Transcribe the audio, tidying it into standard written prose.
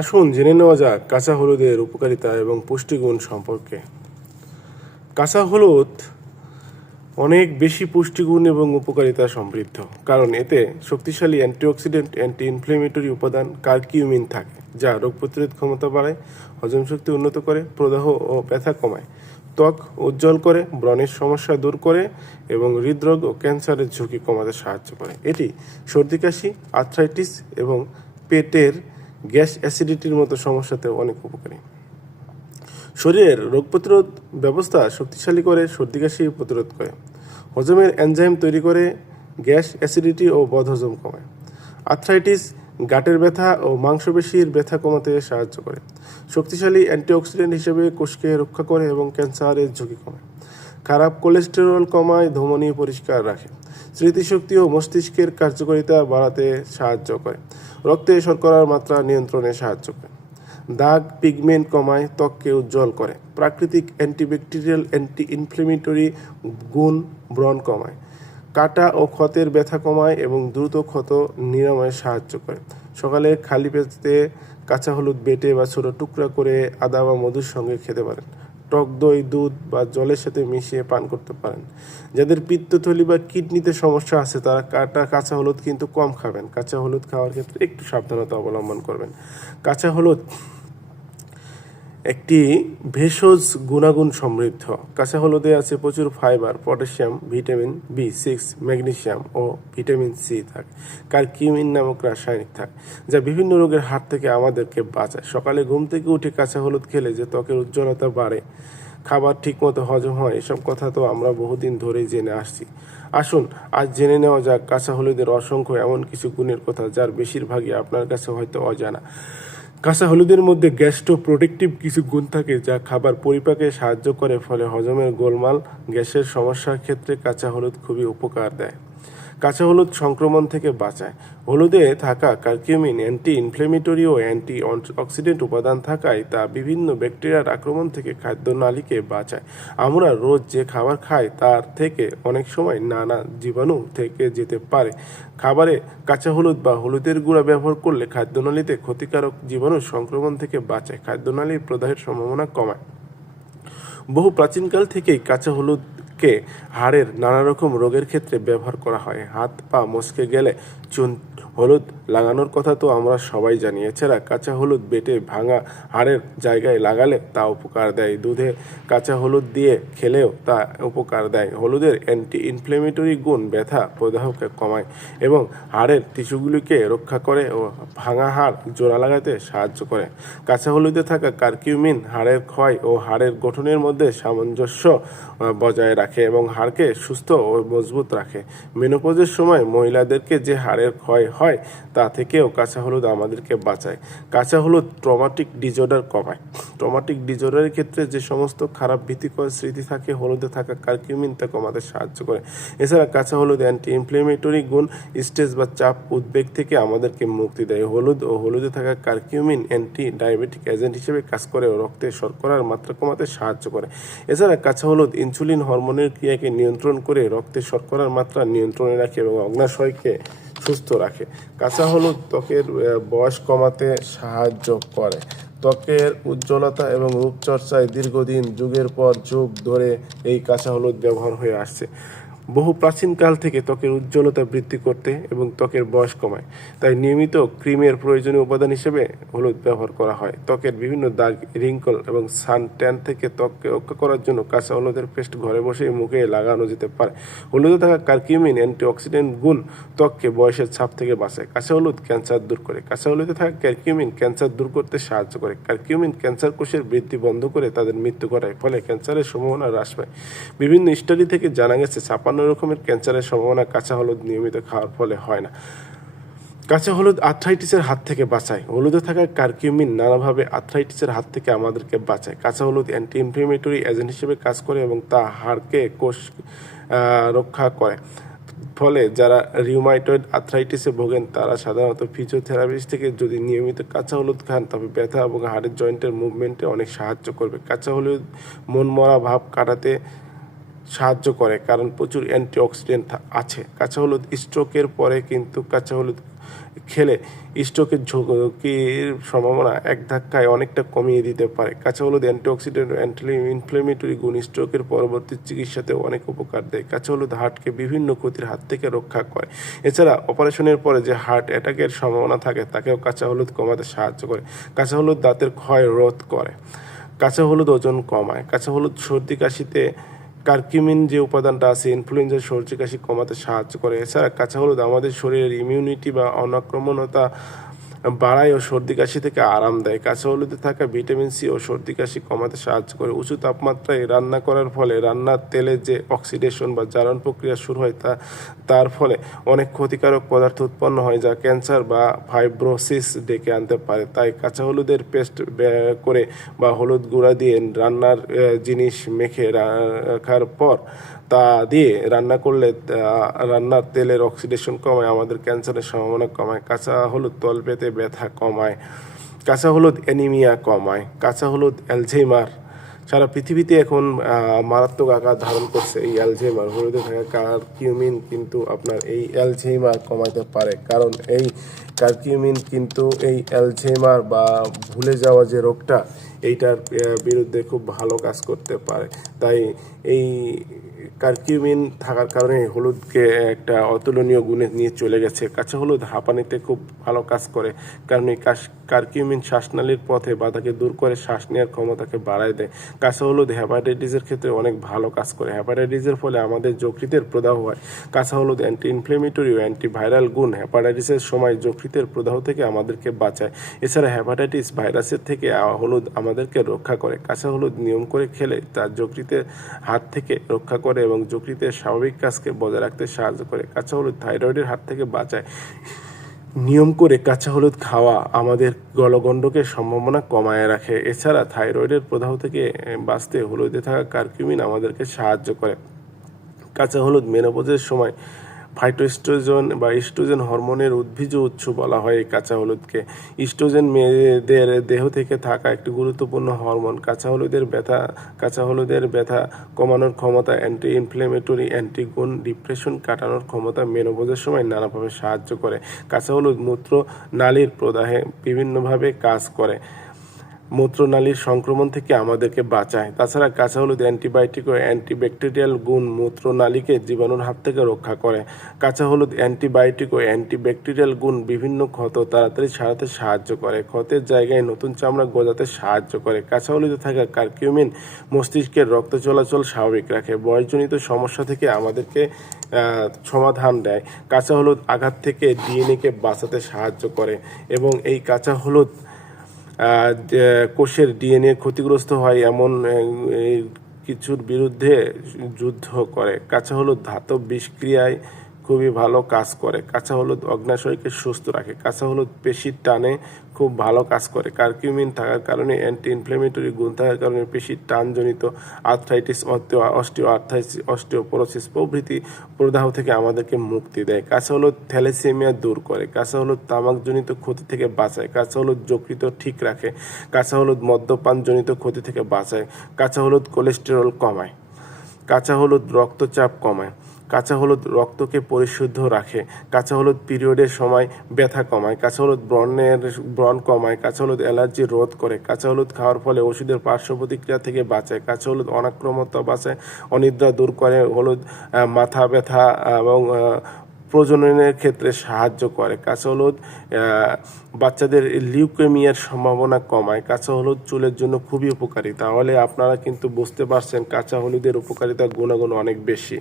আসুন জেনে নেওয়া যাক কাঁচা হলুদের উপকারিতা এবং পুষ্টিগুণ সম্পর্কে। কাঁচা হলুদ অনেক বেশি পুষ্টিগুণ এবং উপকারিতা সমৃদ্ধ, কারণ এতে শক্তিশালী অ্যান্টিঅক্সিডেন্ট, অ্যান্টি ইনফ্লেমেটরি উপাদান কারকিউমিন থাকে, যা রোগ প্রতিরোধ ক্ষমতা বাড়ায়, হজম শক্তি উন্নত করে, প্রদাহ ও ব্যথা কমায়, ত্বক উজ্জ্বল করে, ব্রণের সমস্যা দূর করে এবং হৃদরোগ ও ক্যান্সারের ঝুঁকি কমাতে সাহায্য করে। এটি সর্দি কাশি, আর্থ্রাইটিস এবং পেটের গ্যাস অ্যাসিডিটির মতো সমস্যাতে অনেক উপকারী। শরীরের রোগ প্রতিরোধ ব্যবস্থা শক্তিশালী করে, সর্দি কাশি প্রতিরোধ করে, হজমের এনজাইম তৈরি করে, গ্যাস অ্যাসিডিটি ও বদহজম কমায়, আর্থ্রাইটিস, গাঁটের ব্যথা ও মাংসপেশির ব্যথা কমাতে সাহায্য করে, শক্তিশালী অ্যান্টিঅক্সিডেন্ট হিসেবে কোষকে রক্ষা করে এবং ক্যান্সারের ঝুঁকি কমায়, খারাপ কোলেস্টেরল কমায়, ধমনী পরিষ্কার রাখে, স্মৃতিশক্তি ও মস্তিষ্কের কার্যকারিতা বাড়াতে সাহায্য করে, রক্তে শর্করার মাত্রা নিয়ন্ত্রণে সাহায্য করে, দাগ পিগমেন্ট কমায়, ত্বককে উজ্জ্বল করে, প্রাকৃতিক অ্যান্টিব্যাকটেরিয়াল, অ্যান্টি ইনফ্লেমেটরি গুণ ব্রণ কমায়, কাটা ও ক্ষতের ব্যথা কমায় এবং দ্রুত ক্ষত নিরাময়ে সাহায্য করে। সকালে খালি পেটে কাঁচা হলুদ বেটে বা ছোটো টুকরা করে আদা বা মধুর সঙ্গে খেতে পারেন। টক দই, দুধ বা জলের সাথে মিশিয়ে পান করতে পারেন। যাদের পিত্তথলি বা কিডনিতে সমস্যা আছে তারা কাঁচা হলুদ কিন্তু কম খাবেন। কাঁচা হলুদ খাওয়ার ক্ষেত্রে একটু সাবধানতা অবলম্বন করবেন। কাঁচা হলুদ একটি ভেষজ গুণাগুণ সমৃদ্ধ। কাঁচা হলুদে আছে প্রচুর fibre, potassium, vitamin B6, magnesium ও ভিটামিন সি থাকে। কারকিউমিন নামক রাসায়নিক থাকে, যা বিভিন্ন রোগের হাত থেকে আমাদেরকে বাঁচায়। সকালে ঘুম থেকে উঠে কাঁচা হলুদ খেলে যে ত্বকের উজ্জ্বলতা বাড়ে, খাবার ঠিকমতো হজম হয়, এসব কথা তো আমরা বহুদিন ধরেই জেনে আসছি। আসুন আজ জেনে নেওয়া যাক কাঁচা হলুদের অসংখ্য এমন কিছু গুণের কথা, যার বেশিরভাগই আপনার কাছে হয়তো অজানা। কাঁচা হলুদের মধ্যে গ্যাস্ট্রো প্রোটেক্টিভ কিছু গুণ থাকে, যা খাবার পরিপাকে সাহায্য করে, ফলে হজমের গোলমাল, গ্যাসের সমস্যার ক্ষেত্রে কাঁচা হলুদ খুবই উপকার দেয়। কাঁচা হলুদ সংক্রমণ থেকে বাঁচায়। হলুদে থাকা কারকিউমিন অ্যান্টি ইনফ্লেমেটরি ও অ্যান্টি অক্সিডেন্ট উপাদান থাকায় তা বিভিন্ন ব্যাকটেরিয়ার আক্রমণ থেকে খাদ্যনালীকে বাঁচায়। আমরা রোজ যে খাবার খাই তার থেকে অনেক সময় নানা জীবাণু থেকে যেতে পারে। খাবারে কাঁচা হলুদ বা হলুদের গুঁড়া ব্যবহার করলে খাদ্যনালীতে ক্ষতিকারক জীবাণু সংক্রমণ থেকে বাঁচায়, খাদ্যনালীর প্রদাহের সম্ভাবনা কমায়। বহু প্রাচীনকাল থেকেই কাঁচা হলুদকে হাড়ের নানা রকম রোগের ক্ষেত্রে ব্যবহার করা হয়। হাত পা মচকে গেলে চুন হলুদ লাগানোর কথা তো আমরা সবাই জানি। এছাড়া কাঁচা হলুদ বেটে ভাঙা হাড়ের জায়গায় লাগালে তা উপকার দেয়। দুধে কাঁচা হলুদ দিয়ে খেলেও তা উপকার দেয়। হলুদের অ্যান্টি ইনফ্লেমেটরি গুণ ব্যথা প্রদাহকে কমায় এবং হাড়ের টিস্যুগুলিকে রক্ষা করে ও ভাঙা হাড় জোড়া লাগাতে সাহায্য করে। কাঁচা হলুদে থাকা কারকিউমিন হাড়ের ক্ষয় ও হাড়ের গঠনের মধ্যে সামঞ্জস্য বজায় রাখে এবং হাড়কে সুস্থ ও মজবুত রাখে। মেনোপজের সময় মহিলাদেরকে যে হাড়ের ক্ষয় হয় তা থেকেও কাঁচা হলুদ আমাদেরকে বাঁচায়। কাঁচা হলুদ ট্রমাটিক ডিসঅর্ডার কমায়। ট্রমাটিক ডিসঅর্ডারের ক্ষেত্রে যে সমস্ত খারাপ ভীতিকর স্মৃতি থাকে, হলুদে থাকা কারকিউমিন তা কমাতে সাহায্য করে। এছাড়া কাঁচা হলুদ অ্যান্টি ইনফ্লেমেটরি গুণ স্ট্রেস বা চাপ উদ্বেগ থেকে আমাদেরকে মুক্তি দেয়। হলুদ ও হলুদে থাকা কারকিউমিন অ্যান্টি ডায়াবেটিক এজেন্ট হিসেবে কাজ করে ও রক্তে শর্করার মাত্রা কমাতে সাহায্য করে। এছাড়া কাঁচা হলুদ ইনসুলিন হরমোনের ক্রিয়াকে নিয়ন্ত্রণ করে রক্তে শর্করার মাত্রা নিয়ন্ত্রণে রাখে এবং অগ্নাশয়কে সুস্থ রাখে। কাঁচা হলুদ ত্বকের বয়স কমাতে সাহায্য করে। ত্বকের উজ্জ্বলতা এবং রূপচর্চায় দীর্ঘদিন যুগের পর যুগ ধরে এই কাঁচা হলুদ ব্যবহার হয়ে আসছে। বহু প্রাচীনকাল থেকে ত্বকের উজ্জ্বলতা বৃদ্ধি করতে এবং ত্বকের বয়স কমায়, তাই নিয়মিত ক্রিমের প্রয়োজনীয় উপাদান হিসেবে হলুদ ব্যবহার করা হয়। ত্বকের বিভিন্ন দাগ, রিঙ্কল এবং সান ট্যান থেকে ত্বককে রক্ষা করার জন্য কাঁচা হলুদের পেস্ট ঘরে বসেই মুখে লাগানো যেতে পারে। হলুদে থাকা কারকিউমিন অ্যান্টিঅক্সিডেন্ট গুণ ত্বককে বয়সের ছাপ থেকে বাঁচায়। কাঁচা হলুদ ক্যান্সার দূর করে। কাঁচা হলুদে থাকা কারকিউমিন ক্যান্সার দূর করতে সাহায্য করে। কারকিউমিন ক্যান্সার কোষের বৃদ্ধি বন্ধ করে তাদের মৃত্যু ঘটায়, ফলে ক্যান্সারের সম্ভাবনা হ্রাস পায়। বিভিন্ন স্টাডি থেকে জানা গেছে 56 রকমের ক্যান্সারের সম্ভাবনা কাঁচা হলুদ নিয়মিত খাওয়ার ফলে হয় না। কাঁচা হলুদ আর্থ্রাইটিসের হাত থেকে বাঁচায়। হলুদে থাকা কারকিউমিন নানাভাবে আর্থ্রাইটিসের হাত থেকে আমাদেরকে বাঁচায়। কাঁচা হলুদ অ্যান্টি ইনফ্লেমেটরি এজেন্ট হিসেবে কাজ করে এবং তা হাড়কে কোষ রক্ষা করে। ফলে যারা রিউমাটয়েড আর্থ্রাইটিসে ভোগেন তারা সাধারণত ফিজিওথেরাপিস্ট থেকে যদি নিয়মিত কাঁচা হলুদ খান তবে ব্যথা এবং হাড়ের জয়েন্টের মুভমেন্টে অনেক সাহায্য করবে। কাঁচা হলুদ মন মরা ভাব কাটাতে সাহায্য করে, কারণ প্রচুর অ্যান্টিঅক্সিডেন্ট আছে। কাঁচা হলুদ স্ট্রোকের পরে কিন্তু কাঁচা হলুদ খেলে স্ট্রোকের ঝুঁকির সম্ভাবনা এক ধাক্কায় অনেকটা কমিয়ে দিতে পারে। কাঁচা হলুদ অ্যান্টিঅক্সিডেন্ট ও অ্যান্টি ইনফ্লেমেটরি গুণ স্ট্রোকের পরবর্তী চিকিৎসাতেও অনেক উপকার দেয়। কাঁচা হলুদ হার্টকে বিভিন্ন ক্ষতির হাত থেকে রক্ষা করে। এছাড়া অপারেশনের পরে যে হার্ট অ্যাটাকের সম্ভাবনা থাকে তাকেও কাঁচা হলুদ কমাতে সাহায্য করে। কাঁচা হলুদ দাঁতের ক্ষয় রোধ করে। কাঁচা হলুদ ওজন কমায়। কাঁচা হলুদ সর্দি কাশিতে কারকিউমিন যে উপাদানটা আছে ইনফ্লুয়েঞ্জার সর্দি কাশি কমাতে সাহায্য করে। এছাড়া কাঁচা হলুদ আমাদের শরীরের ইমিউনিটি বা অনাক্রমণতা বাড়ায় ও সর্দি কাশি থেকে আরাম দেয়। কাঁচা হলুদে থাকা ভিটামিন সি ও সর্দি কাশি কমাতে সাহায্য করে। উঁচু তাপমাত্রায় রান্না করার ফলে রান্নার তেলে যে অক্সিডেশন বা জারণ প্রক্রিয়া শুরু হয় তার ফলে অনেক ক্ষতিকারক পদার্থ উৎপন্ন হয় যা ক্যান্সার বা ফাইব্রোসিস ডেকে আনতে পারে। তাই কাঁচা হলুদের পেস্ট করে বা হলুদ গুঁড়া দিয়ে রান্নার জিনিস মেখে রাখার পর তা দিয়ে রান্না করলে রান্নার তেলের অক্সিডেশন কমায়, আমাদের ক্যান্সারের সম্ভাবনা কমায়। কাঁচা হলুদ তলপেটে ব্যথা কমায়। কাঁচা হলুদ অ্যানিমিয়া কমায়। কাঁচা হলুদ অ্যালঝেইমার, সারা পৃথিবীতে এখন মারাত্মক আকার ধারণ করছে এই অ্যালঝেইমার। হলুদে থাকা কারকিউমিন কিন্তু আপনার এই অ্যালঝেইমার কমাইতে পারে, কারণ এই কারকিউমিন কিন্তু এই অ্যালঝেইমার বা ভুলে যাওয়া যে রোগটা এইটার বিরুদ্ধে খুব ভালো কাজ করতে পারে। তাই এই কারকিউমিন থাকার কারণে হলুদকে একটা অতুলনীয় গুণে নিয়ে চলে গেছে। কাঁচা হলুদ হাঁপানিতে খুব ভালো কাজ করে, কারণ এই কারকিউমিন শ্বাসনালীর পথে বাধাকে দূর করে শ্বাস নেওয়ার ক্ষমতাকে বাড়ায় দেয়। কাঁচা হলুদ হেপাটাইটিসের ক্ষেত্রে অনেক ভালো কাজ করে। হেপাটাইটিসের ফলে আমাদের যকৃতের প্রদাহ হয়। কাঁচা হলুদ অ্যান্টি ইনফ্লেমেটরি ও অ্যান্টিভাইরাল গুণ হেপাটাইটিসের সময় যকৃতের প্রদাহ থেকে আমাদেরকে বাঁচায়। এছাড়া হেপাটাইটিস ভাইরাসের থেকে হলুদ আমাদেরকে রক্ষা করে। কাঁচা হলুদ নিয়ম করে খেলে তার যকৃতের হাত থেকে রক্ষা করে এবং যকৃতের স্বাভাবিক কাজকে বজায় রাখতে সাহায্য করে। কাঁচা হলুদ থাইরয়েডের হাত থেকে বাঁচায়। নিয়ম করে কাঁচা হলুদ খাওয়া আমাদের গলগণ্ডকের সম্ভাবনা কমায় রাখে। এছাড়া থাইরয়েডের প্রদাহ থেকে বাঁচতে হলুদে থাকা কারকিউমিন আমাদেরকে সাহায্য করে। কাঁচা হলুদ মেনোপজের সময় ফাইটোস্ট্রোজেন বা ইস্ট্রোজেন হরমোনের উদ্ভিজ্জ উৎস বলা হয় এই কাঁচা হলুদকে। ইস্ট্রোজেন মেয়েদের দেহ থেকে থাকা একটি গুরুত্বপূর্ণ হরমোন। কাঁচা হলুদের ব্যথা কমানোর ক্ষমতা, অ্যান্টি ইনফ্লেমেটরি অ্যান্টিগুণ, ডিপ্রেশন কাটানোর ক্ষমতা মেনোপজের সময় নানাভাবে সাহায্য করে। কাঁচা হলুদ মূত্র নালীর প্রদাহে বিভিন্নভাবে কাজ করে, মূত্রনালীর সংক্রমণ থেকে আমাদেরকে বাঁচায়। তাছাড়া কাঁচা হলুদ অ্যান্টিবায়োটিক ও অ্যান্টিব্যাকটেরিয়াল গুণ মূত্রনালীকে জীবাণুর হাত থেকে রক্ষা করে। কাঁচা হলুদ অ্যান্টিবায়োটিক ও অ্যান্টিব্যাকটেরিয়াল গুণ বিভিন্ন ক্ষত তাড়াতাড়ি সারাতে সাহায্য করে, ক্ষতের জায়গায় নতুন চামড়া গজাতে সাহায্য করে। কাঁচা হলুদে থাকা কারকিউমিন মস্তিষ্কের রক্ত চলাচল স্বাভাবিক রাখে, বয়সজনিত সমস্যা থেকে আমাদেরকে সমাধান দেয়। কাঁচা হলুদ আঘাত থেকে ডিএনএকে বাঁচাতে সাহায্য করে এবং এই কাঁচা হলুদ কোষের ডিএনএ ক্ষতিগ্রস্ত হয় এমন কিছুর বিরুদ্ধে যুদ্ধ করে। কাঁচা হলুদ ধাতব বিষক্রিয়ায় খুবই ভালো কাজ করে। কাঁচা হলুদ অগ্নাশয়কে সুস্থ রাখে। কাঁচা হলুদ পেশির টানে খুব ভালো কাজ করে। কারকিউমিন থাকার কারণে অ্যান্টি ইনফ্লেমেটরি গুণ থাকার কারণে পেশির টানজনিত আর্থ্রাইটিস, অস্টিওপোরোসিস প্রভৃতি প্রদাহ থেকে আমাদেরকে মুক্তি দেয়। কাঁচা হলুদ থ্যালাসেমিয়া দূর করে। কাঁচা হলুদ তামাকজনিত ক্ষতি থেকে বাঁচায়। কাঁচা হলুদ যকৃত ঠিক রাখে। কাঁচা হলুদ মদ্যপানজনিত ক্ষতি থেকে বাঁচায়। কাঁচা হলুদ কোলেস্টেরল কমায়। কাঁচা হলুদ রক্তচাপ কমায়। কাঁচা হলুদ রক্তকে পরিশুদ্ধ রাখে। কাঁচা হলুদ পিরিয়ডের সময় ব্যথা কমায়। কাঁচা হলুদ ব্রণ কমায়। কাঁচা হলুদ অ্যালার্জি রোধ করে। কাঁচা হলুদ খাওয়ার ফলে ওষুধের পার্শ্ব প্রতিক্রিয়া থেকে বাঁচায়। কাঁচা হলুদ অনাক্রমতা বাঁচায়, অনিদ্রা দূর করে। হলুদ মাথা ব্যথা এবং প্রজননের ক্ষেত্রে সাহায্য করে। কাঁচা হলুদ বাচ্চাদের লিউকেমিয়ার সম্ভাবনা কমায়। কাঁচা হলুদ চুলের জন্য খুবই উপকারী। তাহলে আপনারা কিন্তু বুঝতে পারছেন কাঁচা হলুদের উপকারিতা গুণাগুণ অনেক বেশি।